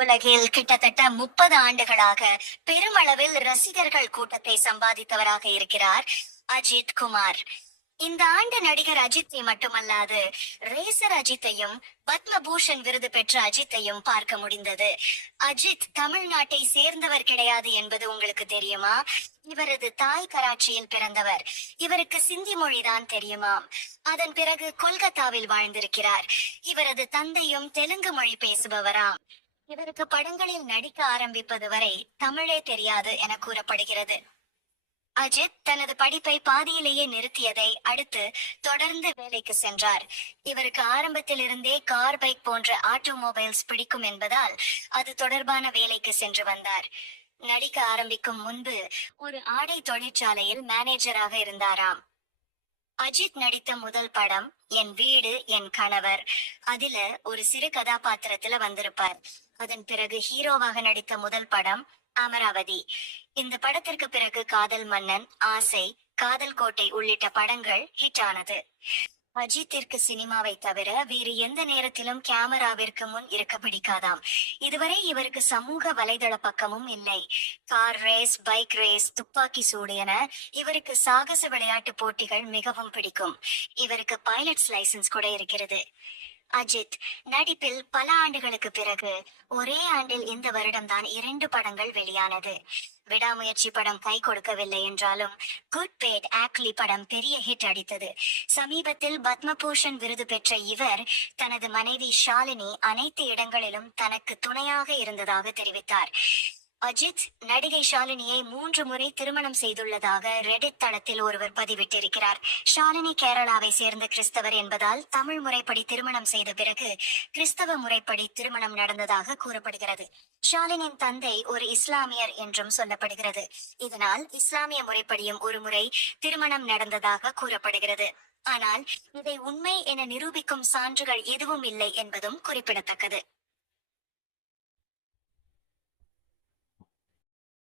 உலகில் கிட்டத்தட்ட 30 ஆண்டுகளாக பெருமளவில் ரசிகர்கள் கூட்டத்தை சம்பாதித்தவராக இருக்கிறார் அஜித் குமார். இந்த ஆண்டு நடிகர் அஜித்தை மட்டுமல்லாது ரேசர் அஜித்தையும் பத்மபூஷன் விருது பெற்ற அஜித்தையும் பார்க்க முடிந்தது. அஜித் தமிழ்நாட்டை சேர்ந்தவர் கிடையாது என்பது உங்களுக்கு தெரியுமா? இவரது தாய் கராச்சியில் பிறந்தவர். இவருக்கு சிந்தி மொழிதான் தெரியுமாம். அதன் பிறகு கொல்கத்தாவில் வாழ்ந்திருக்கிறார். இவரது தந்தையும் தெலுங்கு மொழி பேசுபவராம். இவருக்கு படங்களில் நடிக்க ஆரம்பிப்பது வரை தமிழே தெரியாது என கூறப்படுகிறது. அஜித் தனது படிப்பை பாதியிலேயே நிறுத்தியதை அடுத்து தொடர்ந்து வேலைக்கு சென்றார். இவருக்கு ஆரம்பத்திலிருந்தே கார், பைக் போன்ற ஆட்டோமொபைல்ஸ் பிடிக்கும் என்பதால் அது தொடர்பான வேலைக்கு சென்று வந்தார். நடிக்க ஆரம்பிக்கும் முன்பு ஒரு ஆடை தொழிற்சாலையில் மேனேஜராக இருந்தாராம். அஜித் நடித்த முதல் படம் என் வீடு என் கணவர். அதுல ஒரு சிறு கதாபாத்திரத்துல வந்திருப்பார். அதன் பிறகு ஹீரோவாக நடித்த முதல் படம் அமராவதி. இந்த படத்திற்கு பிறகு காதல் மன்னன், ஆசை, காதல் கோட்டை உள்ளிட்ட படங்கள் ஹிட் ஆனது. அஜித்திற்கு சினிமாவை தவிர வேறு எந்த நேரத்திலும் கேமராவிற்கு முன் இருக்க பிடிக்காதாம். இதுவரை இவருக்கு சமூக வலைதள பக்கமும் இல்லை. கார் ரேஸ், பைக் ரேஸ், துப்பாக்கி சூடு என இவருக்கு சாகச விளையாட்டு போட்டிகள் மிகவும் பிடிக்கும். இவருக்கு பைலட்ஸ் லைசன்ஸ் கூட இருக்கிறது. அஜித் நடிப்பில் பல ஆண்டுகளுக்கு பிறகு ஒரே ஆண்டில் இந்த வருடம்தான் 2 படங்கள் வெளியானது. விடாமுயற்சி படம் கை கொடுக்கவில்லை என்றாலும் குட் பேட் ஆக்லி படம் பெரிய ஹிட் அடித்தது. சமீபத்தில் பத்மபூஷன் விருது பெற்ற இவர் தனது மனைவி ஷாலினி அனைத்து இடங்களிலும் தனக்கு துணையாக இருந்ததாக தெரிவித்தார். அஜித் நடிகை ஷாலினியை 3 முறை திருமணம் செய்துள்ளதாக ரெடிட் தளத்தில் ஒருவர் பதிவிட்டிருக்கிறார். ஷாலினி கேரளாவை சேர்ந்த கிறிஸ்தவர் என்பதால் தமிழ் முறைப்படி திருமணம் செய்த பிறகு கிறிஸ்தவ முறைப்படி திருமணம் நடந்ததாக கூறப்படுகிறது. ஷாலினின் தந்தை ஒரு இஸ்லாமியர் என்றும் சொல்லப்படுகிறது. இதனால் இஸ்லாமிய முறைப்படியும் ஒரு முறை திருமணம் நடந்ததாக கூறப்படுகிறது. ஆனால் இதை உண்மை என நிரூபிக்கும் சான்றுகள் எதுவும் இல்லை என்பதும் குறிப்பிடத்தக்கது.